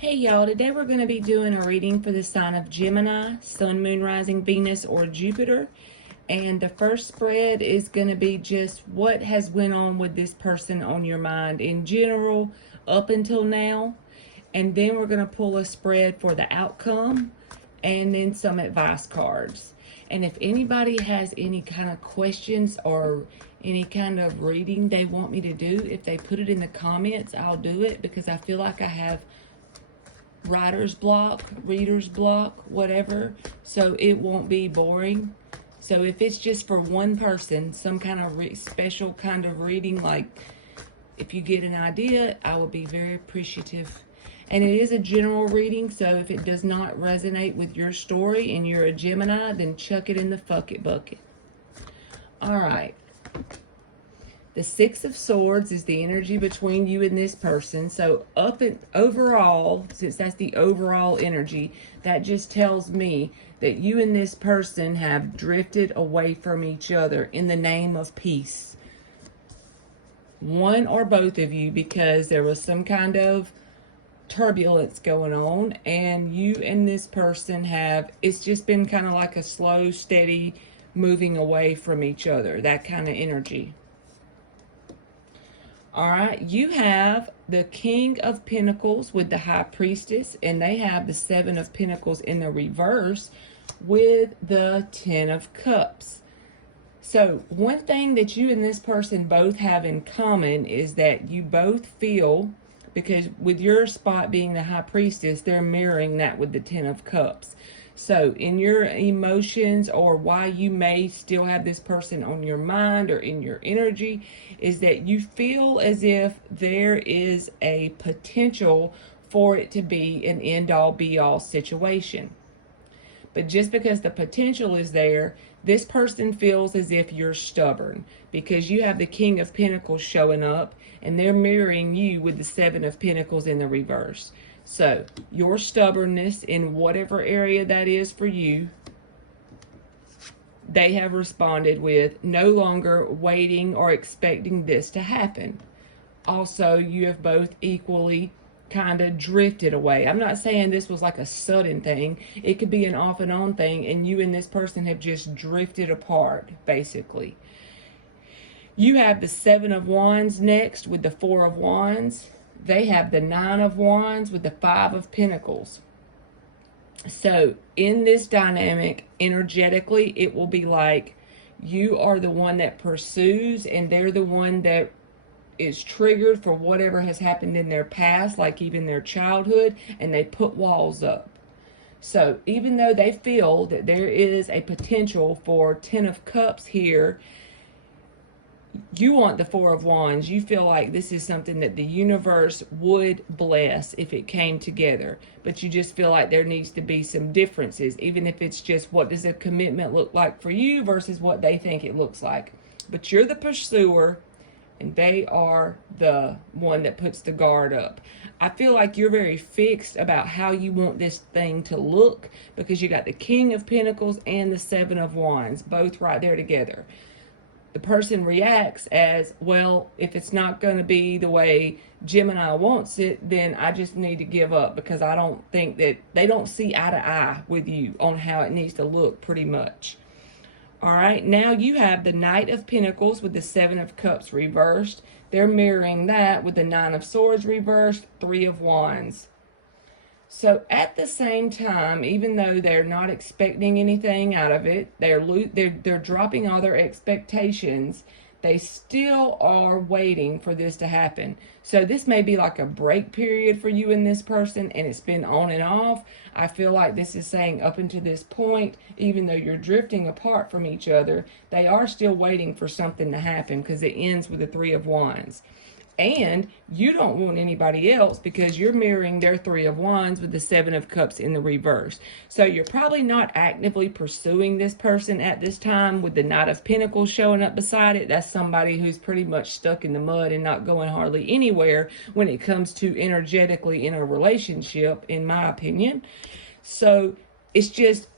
Hey y'all, today we're going to be doing a reading for the sign of Gemini, Sun, Moon, Rising, Venus, or Jupiter. And the first spread is going to be just what has went on with this person on your mind in general up until now. And then we're going to pull a spread for the outcome and then some advice cards. And if anybody has any kind of questions or any kind of reading they want me to do, if they put it in the comments, I'll do it, because I feel like I have writer's block, reader's block, whatever, so it won't be boring. So if it's just for one person, some kind of special kind of reading, like if you get an idea, I will be very appreciative. And it is a general reading, so if it does not resonate with your story and you're a Gemini, then chuck it in the fuck it bucket. All right. The Six of Swords is the energy between you and this person. So overall, since that's the overall energy, that just tells me that you and this person have drifted away from each other in the name of peace. One or both of you, because there was some kind of turbulence going on, and you and this person it's just been kind of like a slow, steady moving away from each other, that kind of energy. All right, you have the King of Pentacles with the High Priestess, and they have the Seven of Pentacles in the reverse with the Ten of Cups. So one thing that you and this person both have in common is that you both feel, because with your spot being the High Priestess, they're mirroring that with the Ten of Cups. So in your emotions, or why you may still have this person on your mind or in your energy, is that you feel as if there is a potential for it to be an end-all be-all situation. But just because the potential is there, this person feels as if you're stubborn, because you have the King of Pentacles showing up and they're mirroring you with the Seven of Pentacles in the reverse. So your stubbornness in whatever area that is for you, they have responded with no longer waiting or expecting this to happen. Also, you have both equally kind of drifted away. I'm not saying this was like a sudden thing. It could be an off and on thing, and you and this person have just drifted apart, basically. You have the Seven of Wands next with the Four of Wands. They have the Nine of Wands with the Five of Pentacles. So in this dynamic, energetically, it will be like you are the one that pursues and they're the one that is triggered for whatever has happened in their past, like even their childhood, and they put walls up. So even though they feel that there is a potential for Ten of Cups here, you want the Four of Wands. You feel like this is something that the universe would bless if it came together. But you just feel like there needs to be some differences, even if it's just what does a commitment look like for you versus what they think it looks like. But you're the pursuer and they are the one that puts the guard up. I feel like you're very fixed about how you want this thing to look, because you got the King of Pentacles and the Seven of Wands, both right there together. The person reacts as, well, if it's not going to be the way Gemini wants it, then I just need to give up, because I don't think that they don't see eye to eye with you on how it needs to look, pretty much. All right, now you have the Knight of Pentacles with the Seven of Cups reversed. They're mirroring that with the Nine of Swords reversed, Three of Wands. So at the same time, even though they're not expecting anything out of it, they're dropping all their expectations, they still are waiting for this to happen. So this may be like a break period for you and this person, and it's been on and off. I feel like this is saying up until this point, even though you're drifting apart from each other, they are still waiting for something to happen, because it ends with the Three of Wands. And you don't want anybody else, because you're mirroring their Three of Wands with the Seven of Cups in the reverse. So you're probably not actively pursuing this person at this time, with the Knight of Pentacles showing up beside it. That's somebody who's pretty much stuck in the mud and not going hardly anywhere when it comes to energetically in a relationship, in my opinion. So it's just,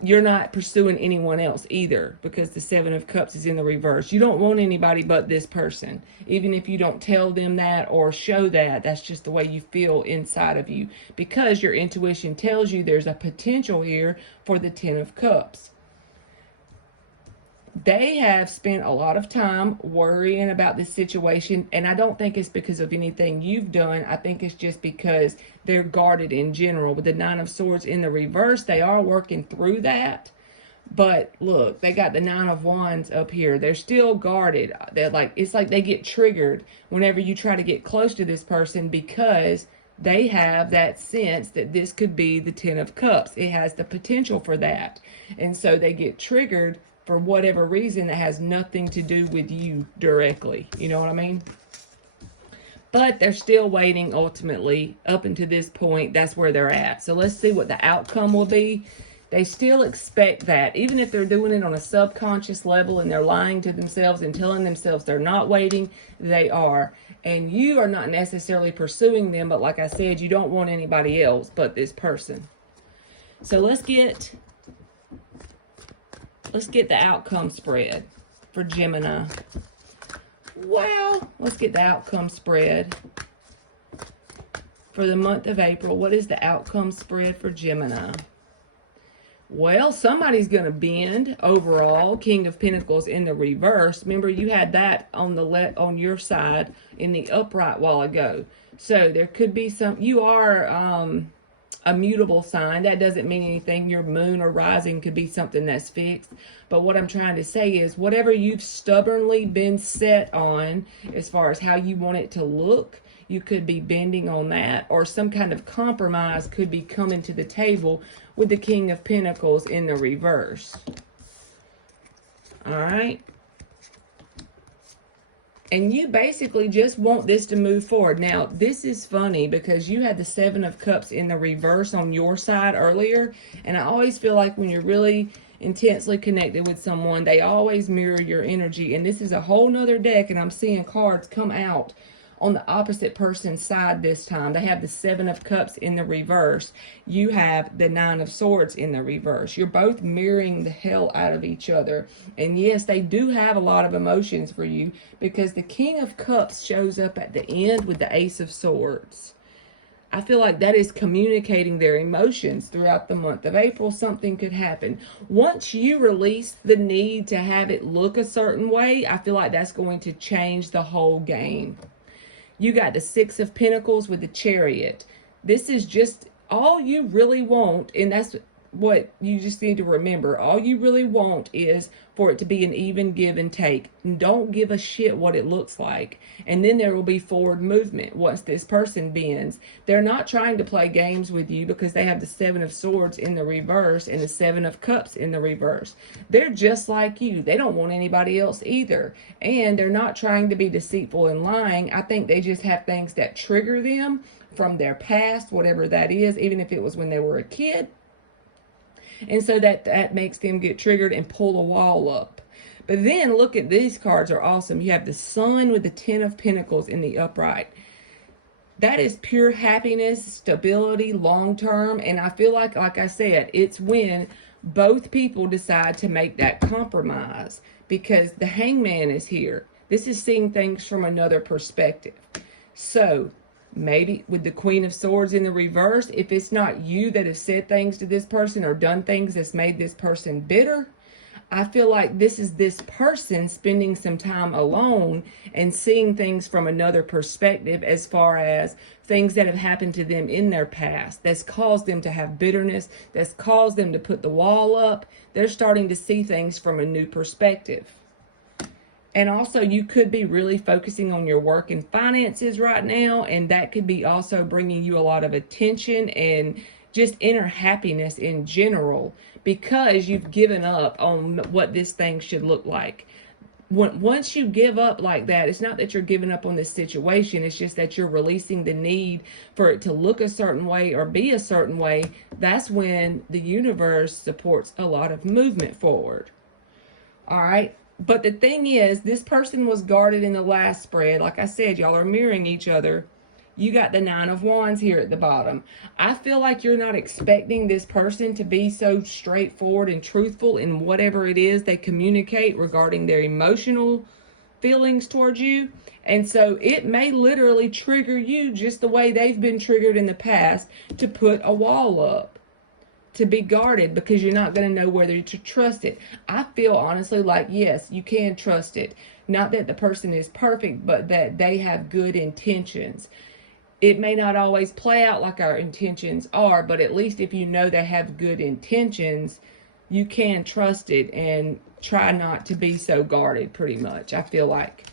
you're not pursuing anyone else either, because the Seven of Cups is in the reverse. You don't want anybody but this person. Even if you don't tell them that or show that, that's just the way you feel inside of you, because your intuition tells you there's a potential here for the Ten of Cups. They have spent a lot of time worrying about this situation, and I don't think it's because of anything you've done. I think it's just because they're guarded in general. With the Nine of Swords in the reverse, they are working through that. But look, they got the Nine of Wands up here. They're still guarded. They're like, it's like they get triggered whenever you try to get close to this person, because they have that sense that this could be the Ten of Cups. It has the potential for that. And so they get triggered for whatever reason that has nothing to do with you directly. You know what I mean? But they're still waiting ultimately. Up until this point, that's where they're at. So let's see what the outcome will be. They still expect that. Even if they're doing it on a subconscious level and they're lying to themselves and telling themselves they're not waiting, they are. And you are not necessarily pursuing them, but like I said, you don't want anybody else but this person. So let's get the outcome spread for Gemini. Well, let's get the outcome spread for the month of April. What is the outcome spread for Gemini? Well, somebody's going to bend overall. King of Pentacles in the reverse. Remember, you had that on the on your side in the upright while ago. So there could be some, you are a mutable sign. That doesn't mean anything. Your moon or rising could be something that's fixed. But what I'm trying to say is, whatever you've stubbornly been set on as far as how you want it to look, you could be bending on that, or some kind of compromise could be coming to the table with the King of Pentacles in the reverse. All right. And you basically just want this to move forward. Now, this is funny because you had the Seven of Cups in the reverse on your side earlier. And I always feel like when you're really intensely connected with someone, they always mirror your energy. And this is a whole nother deck, and I'm seeing cards come out on the opposite person's side this time. They have the Seven of Cups in the reverse. You have the Nine of Swords in the reverse. You're both mirroring the hell out of each other. And yes, they do have a lot of emotions for you, because the King of Cups shows up at the end with the Ace of Swords. I feel like that is communicating their emotions throughout the month of April. Something could happen. Once you release the need to have it look a certain way, I feel like that's going to change the whole game. You got the Six of Pentacles with the Chariot. This is just all you really want, and that's what you just need to remember. All you really want is for it to be an even give and take. And don't give a shit what it looks like. And then there will be forward movement once this person bends. They're not trying to play games with you because they have the Seven of Swords in the reverse and the Seven of Cups in the reverse. They're just like you. They don't want anybody else either. And they're not trying to be deceitful and lying. I think they just have things that trigger them from their past, whatever that is, even if it was when they were a kid. And so that makes them get triggered and pull a wall up. But then look at these cards, are awesome. You have the Sun with the Ten of Pentacles in the upright. That is pure happiness, stability, long-term. And I feel like I said, it's when both people decide to make that compromise, because the Hangman is here. This is seeing things from another perspective. So maybe with the Queen of Swords in the reverse, if it's not you that has said things to this person or done things that's made this person bitter, I feel like this is this person spending some time alone and seeing things from another perspective, as far as things that have happened to them in their past that's caused them to have bitterness, that's caused them to put the wall up. They're starting to see things from a new perspective. And also, you could be really focusing on your work and finances right now, and that could be also bringing you a lot of attention and just inner happiness in general, because you've given up on what this thing should look like. Once you give up like that, it's not that you're giving up on this situation, it's just that you're releasing the need for it to look a certain way or be a certain way. That's when the universe supports a lot of movement forward. All right. But the thing is, this person was guarded in the last spread. Like I said, y'all are mirroring each other. You got the Nine of Wands here at the bottom. I feel like you're not expecting this person to be so straightforward and truthful in whatever it is they communicate regarding their emotional feelings towards you. And so it may literally trigger you just the way they've been triggered in the past, to put a wall up, to be guarded, because you're not going to know whether to trust it. I feel honestly like, yes, you can trust it. Not that the person is perfect, but that they have good intentions. It may not always play out like our intentions are, but at least if you know they have good intentions, you can trust it and try not to be so guarded, pretty much, I feel like.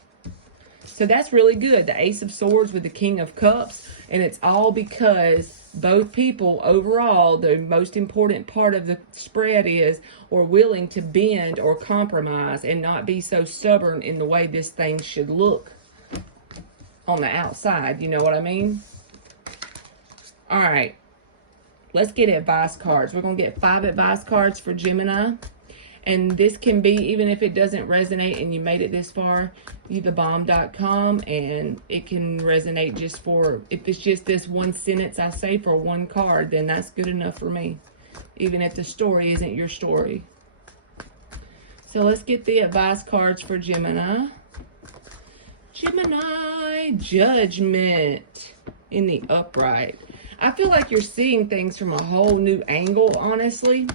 So that's really good. The Ace of Swords with the King of Cups. And it's all because both people overall, the most important part of the spread is, are willing to bend or compromise and not be so stubborn in the way this thing should look on the outside. You know what I mean? All right. Let's get advice cards. We're going to get 5 advice cards for Gemini. And this can be, even if it doesn't resonate and you made it this far, thebomb.com, and it can resonate just for, if it's just this one sentence I say for one card, then that's good enough for me, even if the story isn't your story. So let's get the advice cards for Gemini. Gemini, Judgment in the upright. I feel like you're seeing things from a whole new angle, honestly.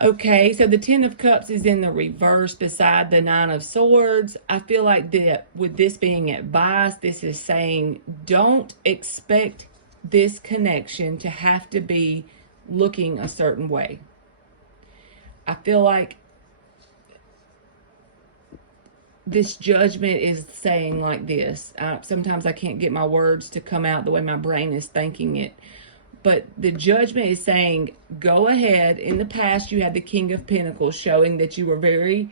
Okay, so the Ten of Cups is in the reverse beside the Nine of Swords. I feel like that with this being advice, this is saying don't expect this connection to have to be looking a certain way. I feel like this Judgment is saying like this. Sometimes I can't get my words to come out the way my brain is thinking it. But the Judgment is saying, go ahead. In the past, you had the King of Pentacles showing that you were very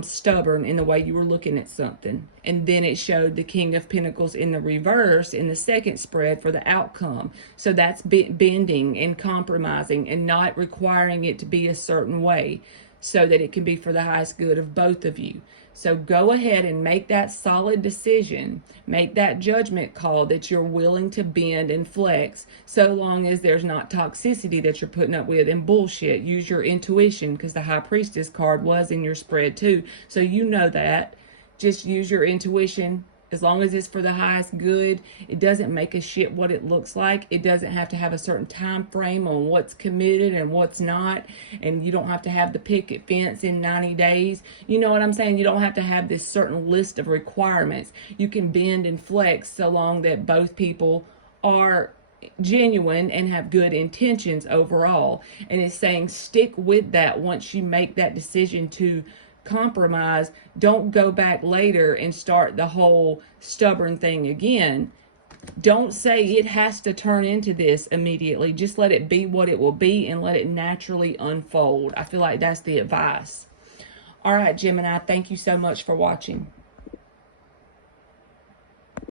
stubborn in the way you were looking at something. And then it showed the King of Pentacles in the reverse in the second spread for the outcome. So that's bending and compromising and not requiring it to be a certain way so that it can be for the highest good of both of you. So go ahead and make that solid decision. Make that judgment call that you're willing to bend and flex, so long as there's not toxicity that you're putting up with and bullshit. Use your intuition, because the High Priestess card was in your spread too. So you know that. Just use your intuition. As long as it's for the highest good, it doesn't make a shit what it looks like. It doesn't have to have a certain time frame on what's committed and what's not. And you don't have to have the picket fence in 90 days. You know what I'm saying? You don't have to have this certain list of requirements. You can bend and flex so long that both people are genuine and have good intentions overall. And it's saying stick with that once you make that decision to compromise. Don't go back later and start the whole stubborn thing again. Don't say it has to turn into this immediately. Just let it be what it will be and let it naturally unfold. I feel like that's the advice. All right, Gemini, thank you so much for watching.